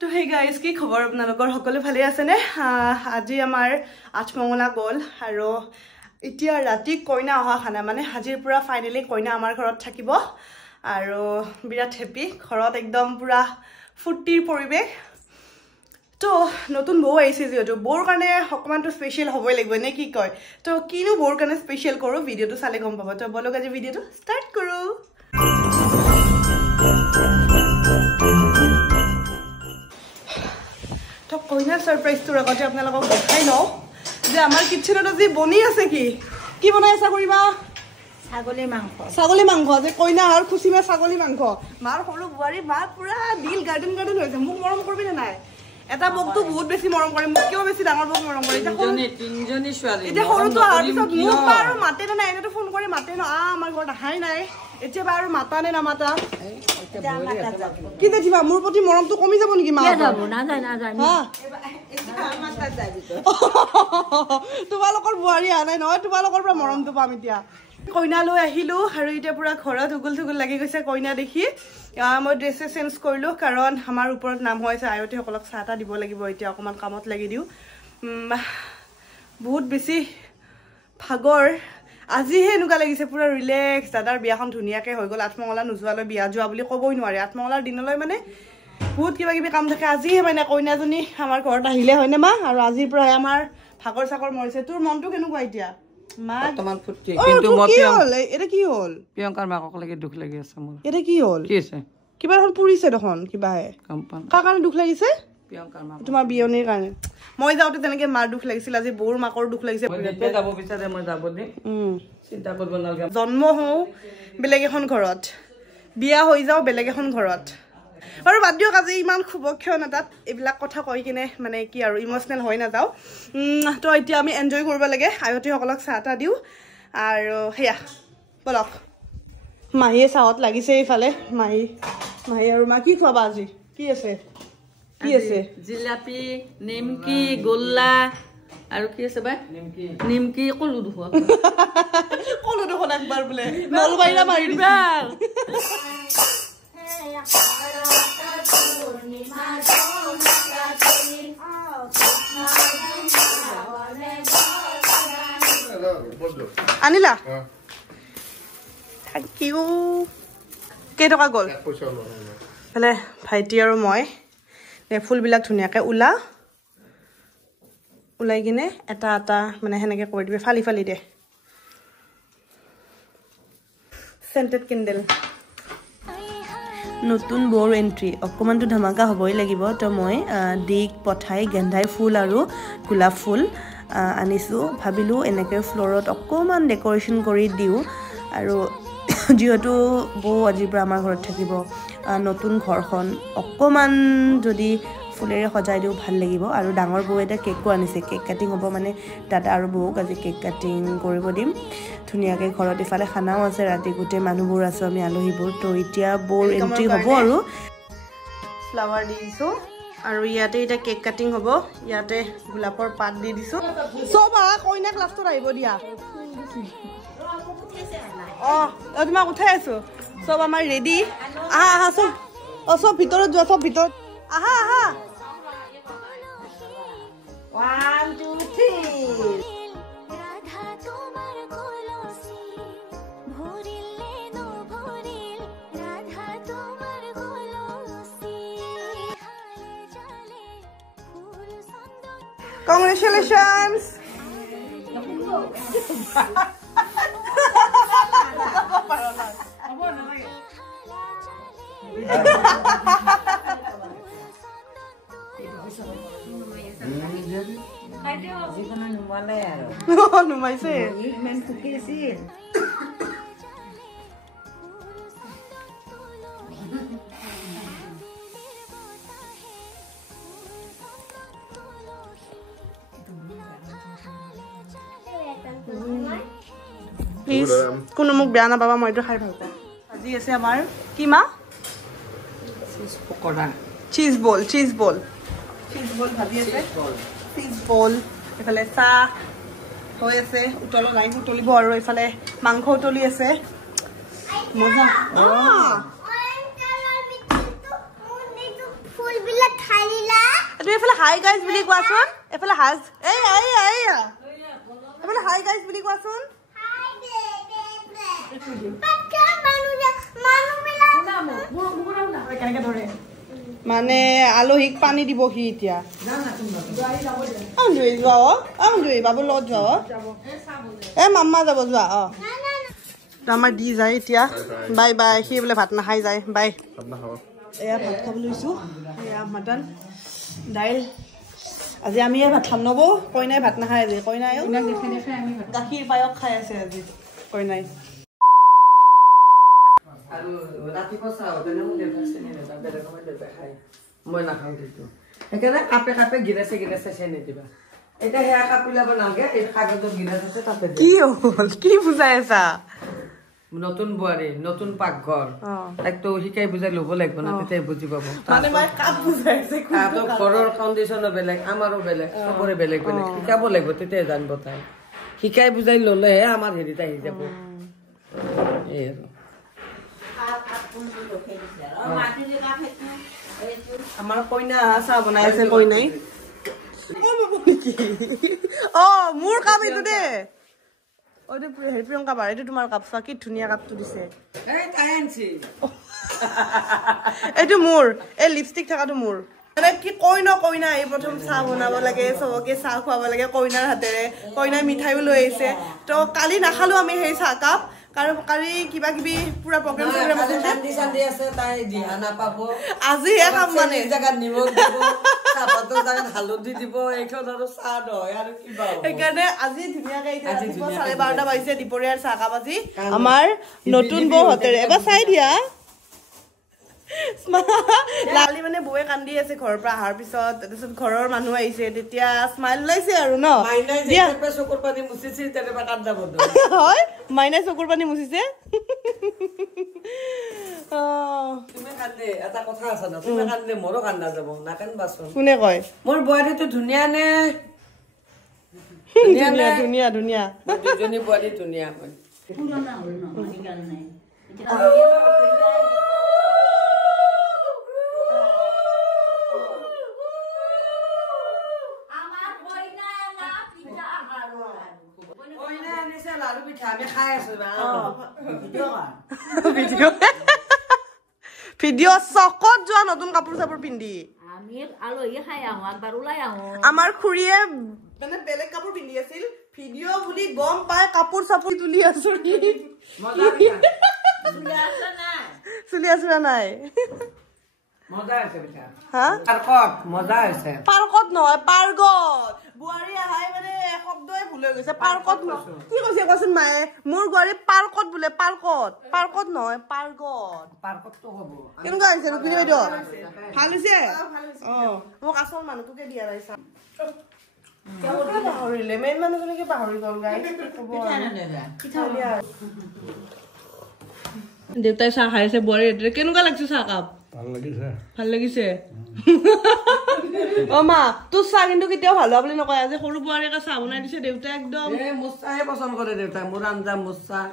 তো hey guys কি খবৰ আপোনালোকৰ সকলো ভালে আছে নে আজি আমাৰ আঠমঙলা গ'ল আৰু এতিয়া ৰাতি কইনা অহা খানা মানে আজিৰ পুৰা ফাইনালি কইনা আমাৰ ঘৰত থাকিব আৰু বিৰাট হেপি ঘৰত একদম পুৰা ফুৰ্তিৰ পৰিৱেশ তো নতুন বউ আহিছে যেটো বউৰ কাৰণে অকমানটো স্পেশাল হ'বই লাগিব নে কি কয় তো কিনো বউৰ কাৰণে স্পেশাল কৰো ভিডিওটো চালে গম পাব তো বলক আজি ভিডিওটো ষ্টাৰ্ট কৰো তো কইনাৰ সাৰপ্ৰাইজটোৰ আগতে আপোনালোকক দেখাই লওঁ যে আমাৰ কিচেনত আজি বনি আছে কি বনাই আছা কৰিবা ছাগলী মাংস যে কইনা আৰু খুচিমা ছাগলী মাংস মাৰ সৰু বুৱাৰী মা পুৰা দিল গাৰ্ডেন হৈছে মোক মৰম কৰিবি নে নাই এটা বকটো বহুত বেছি মৰম কৰে মুকিও বেছি ডাঙৰ বক মৰম কৰে তিনজনী ছোৱালী এতিয়া সৰুটো আহাৰ পিছত মোক আৰু মাতে না এনেটো ফোন কৰি মাতে না আমাৰ ঘৰত আহাই নাই এতিয়া বাৰু মাতা নে না মাতা কি দেখিবা মোৰ প্ৰতি মৰমটো কমি যাব নেকি মা তোমালোকৰ বুৱাৰী আহা নাই নহয় তোমালোকৰ পৰা মৰমটো পাম এতিয়া কইনা লৈ আহিলো আৰু এতিয়া পুৰা ঘৰত উগুল লাগি গৈছে কইনা দেখি মই ড্ৰেছ চেঞ্জ কৰিলো কাৰণ আমাৰ ওপৰত নাম হৈছে আয়তে সকলক চাহটা দিব লাগিব এতিয়া অকমান কামত লাগি দিও বহুত বেছি ভাগৰ আজিহে এনেকুৱা লাগিছে পুৰা ৰিলেক্স দাদাৰ বিয়াখন ধুনীয়াকৈ হৈ গ'ল আঠমঙলা নোযোৱালৈ বিয়া যোৱা বুলি ক'বই নোৱাৰে আঠমঙলাৰ দিনলৈ মানে বহুত কিবা কাম থাকে আজিহে মানে কইনাজনী আমাৰ ঘৰত আহিলে হয়নে মা আৰু আজিৰ পৰা আমাৰ ভাগৰ চাকৰ মৰিছে তোৰ মনটো কেনেকুৱা এতিয়া মা তমান ফুটি কিন্তু মই এটা কি হ'ল প্ৰিয়ংকাৰ মাকক লাগি দুখ লাগি আছে মোৰ এটা কি হ'ল কি আছে কিবা এখন পুৰিছে দেখোন কিবাহে কাৰ কাৰণে দুখ লাগিছে প্ৰিয়ংকাৰ মা তোমাৰ বিয়নিৰ কাৰণে মই যাওঁতে তেনেকে মাৰ দুখ লাগিছিল আজি বৌৰ মাকৰ দুখ লাগিছে মই যাব বিচাৰে মই যাব দি চিন্তা কৰিব নালাগে জন্ম হওঁ বেলেগ এখন ঘৰত বিয়া হৈ যাওঁ বেলেগ এখন ঘৰত আৰু বাদ দিয়ক আজি ইমান খুবক্ষণ এটাত এইবিলাক কথা কৈ কিনে মানে কি আৰু ইমোচনেল হৈ নাযাওঁ তো এতিয়া আমি এনজয় কৰিব লাগে আয়তীসকলক চাহ এটা দিওঁ আৰু সেয়া বলক মাহীয়ে চাহত লাগিছে এইফালে মাহী আৰু মা কি খুৱাবা আজি কি আছে জিলাপি নিমকি গোল্লা আৰু কি আছে বা নিমকি কলো দেখোন একবাৰ বোলে নলবাৰীৰা মাৰি দিবা আনিলা থেংক ইউ কেইটকা গ'ল ফালে ভাইটি আৰু মই ফুলবিলাক ধুনীয়াকৈ ওলাই কিনে এটা মানে সেনেকৈ কৰি দিবি ফালি দে চেণ্টেড কেণ্ডেল নতুন বৌৰ এণ্ট্ৰি অকণমানটো ধামাকা হ'বই লাগিব তো মই দিক পঠাই গেন্ধাই ফুল আৰু গোলাপ ফুল আনিছোঁ ভাবিলোঁ এনেকৈ ফ্ল'ৰত অকণমান ডেক'ৰেশ্যন কৰি দিওঁ আৰু যিহেতু বৌ আজিৰ পৰা আমাৰ ঘৰত থাকিব নতুন ঘৰখন অকণমান যদি ফুলেৰে সজাই দিওঁ ভাল লাগিব আৰু ডাঙৰ বৌ এটা কেকো আনিছে কেক কাটিং হ'ব মানে দাদা আৰু বৌক আজি কেক কাটিং কৰিব দিম ধুনীয়াকৈ ঘৰত ইফালে খানাও আছে ৰাতি গোটেই মানুহবোৰ আছোঁ আমি আলহীবোৰ তো এতিয়া বৌৰ এণ্ট্ৰি হ'ব আৰু ফ্লাৱাৰ দি দিছোঁ আৰু ইয়াতে এতিয়া কেক কাটিং হ'ব ইয়াতে গোলাপৰ পাত দি দিছোঁ চব কইনা ক্লাছটোত আহিব দিয়া তোমাক উঠাই আছো চব আমাৰ ৰেডি আহা চব ভিতৰত যোৱা চব ভিতৰত আহা 1 2 3 Congratulations! নুমাইছে প্লিজ কোনো মোক বেয়া নাপাবা মই এইটো খাই ভাল পাওঁ আজি আছে আমাৰ কি মা চিজ বল ভাজি আছে চিজ বল এফালে চাহ হৈ আছে উতলো নাই উতলিব আৰু এফালে মাংস উতলি আছে মজা ফুল বিলাক খাই তুমি এফালে হাই গাইজ বুলি কোৱাচোন এফালে হাজ এই এফালে হাই গাইজ বুলি কোৱাচোন মানে আলহীক পানী দিবহি এতিয়া বাবুৰ লগত যোৱা এ মাম্মা যাব যোৱা আমাৰ দি যায় এতিয়া বাই বাই সি বোলে ভাত নাখাই যায় বাই এয়া ভাত খাব লৈছো এয়া মাটন দাইল আজি আমি ভাত খাম নব কইনাই ভাত নাখায় আজি কইনাই গাখীৰ পায়স খাই আছে আজি কইনাই আৰু ৰাতিপুৱা চাহ হ'লে মোৰ দেউতাক চেনি নেবা বেলেগ সময় দেউতাই খায় মই নাখাওঁ কিন্তু সেইকাৰণে কাপে কাপে গিলাচে চেনি দিবা এতিয়া সেয়া কাপ উলিয়াব নালাগে এই কাগজত গিলাচ আছে তাতে কি হ'ল কি বুজাই আছা নতুন বোৱাৰী নতুন পাকঘৰ তাইকতো শিকাই বুজাই ল'ব লাগিব না তেতিয়া বুজি পাব মানে মই কাপ বুজাই আছে তো ঘৰৰ কণ্ডিশ্যনো বেলেগ আমাৰো বেলেগ চবৰে বেলেগ বেলেগ শিকাব লাগিব তেতিয়া জানিব তাই শিকাই বুজাই ল'লেহে আমাৰ হেৰিত আহি যাব এই আৰু আমাৰ কইনা চাহ বনাই আছে কইনাই অ মোৰ কাপ এইটো দে হেৰি প্ৰিয়ংকা বাৰ এইটো তোমাৰ কাপ চোৱা কি ধুনীয়া কাপটো দিছে এইটো মোৰ এই লিপষ্টিক থকাটো মোৰ মানে কি কইনা এই প্ৰথম চাহ বনাব লাগে চবকে চাহ খুৱাব লাগে কইনাৰ হাতেৰে কইনাই মিঠাইও লৈ আহিছে তো কালি নাখালো আমি সেই চাহ কাপ কাৰণ কালি কিবা কিবি পুৰা প্ৰগ্ৰাম আছে তাই দিহা নাপাব আজিহে খাম মানে জেগাত নিমখ দিব চাহপাতৰ জেগাত হালধি দিব এইখন আৰু চাহ নহয় আৰু কিবা সেইকাৰণে আজি ধুনীয়াকে 12:30 বাজিছে দুপৰীয়াৰ চাহ কাপ আজি আমাৰ নতুন বৌ হাতেৰে এবাৰ চাই দিয়া লালি মানে বৌয়ে কান্দি আছে ঘৰৰ পৰা অহাৰ পিছত তাৰপিছত ঘৰৰ মানুহ আহিছে তেতিয়া স্মাইল ওলাইছে আৰু ন চকুৰ পানী মুচিছে তেনেকুৱা কান্দা বন্ধ হয় মাইনাই চকুৰ পানী মুচিছে তুমি কান্দে এটা কথা আছে না তুমি কান্দে মোৰো কান্দা যাব নাকান্দবাচোন কোনে কয় মোৰ বোৱাৰীটো ধুনীয়া নে ধুনীয়া দুজনী বোৱাৰী ধুনীয়া হয় পুৰণা হ'ল নহয় সেইকাৰণে লাড়ু পিঠা আমি খাই আছো ভিডিঅ' চকত যোৱা নতুন কাপোৰ চাপোৰ পিন্ধি আমি আলহী খাই আহো একবাৰ ওলাই আহো আমাৰ খুৰীয়ে মানে বেলেগ কাপোৰ পিন্ধি আছিল ভিডিঅ' বুলি গম পাই কাপোৰ চাপোৰ তুলি আছো চুলি আছো নাই মজা আছে পিঠা হা মজা আছে পাৰ্কত নহয় পাৰ্কত বোৱাৰী আহাই মানে শব্দই ভুল হৈ গৈছে পাৰ্কত কি কৈছে কোৱাচোন মায়ে মোৰ বোৱাৰী পাৰ্কত বোলে পাৰ্কত নহয় পাৰ্কতটো হ'ব কেনেকুৱা হৈছে ৰুক্মিণী বাইদেউ ভাল হৈছে অ মোক আচল মানুহটোকে দিয়া ৰাইছা পাহৰিলে মেইন মানুহজনীকে পাহৰি গ'ল গাই দেউতাই চাহ খাইছে বোৱাৰী কেনেকুৱা লাগিছে চাহ কাপ ভাল লাগিছে অ মা তোৰ চাহ কিন্তু কেতিয়াও ভাল হোৱা বুলি নকয় আজি সৰু বোৱাৰীকে চাহ বনাই দিছে দেউতাই একদম মোৰ চাহে পচন্দ কৰে দেউতাই মোৰ আঞ্জা মোৰ চাহ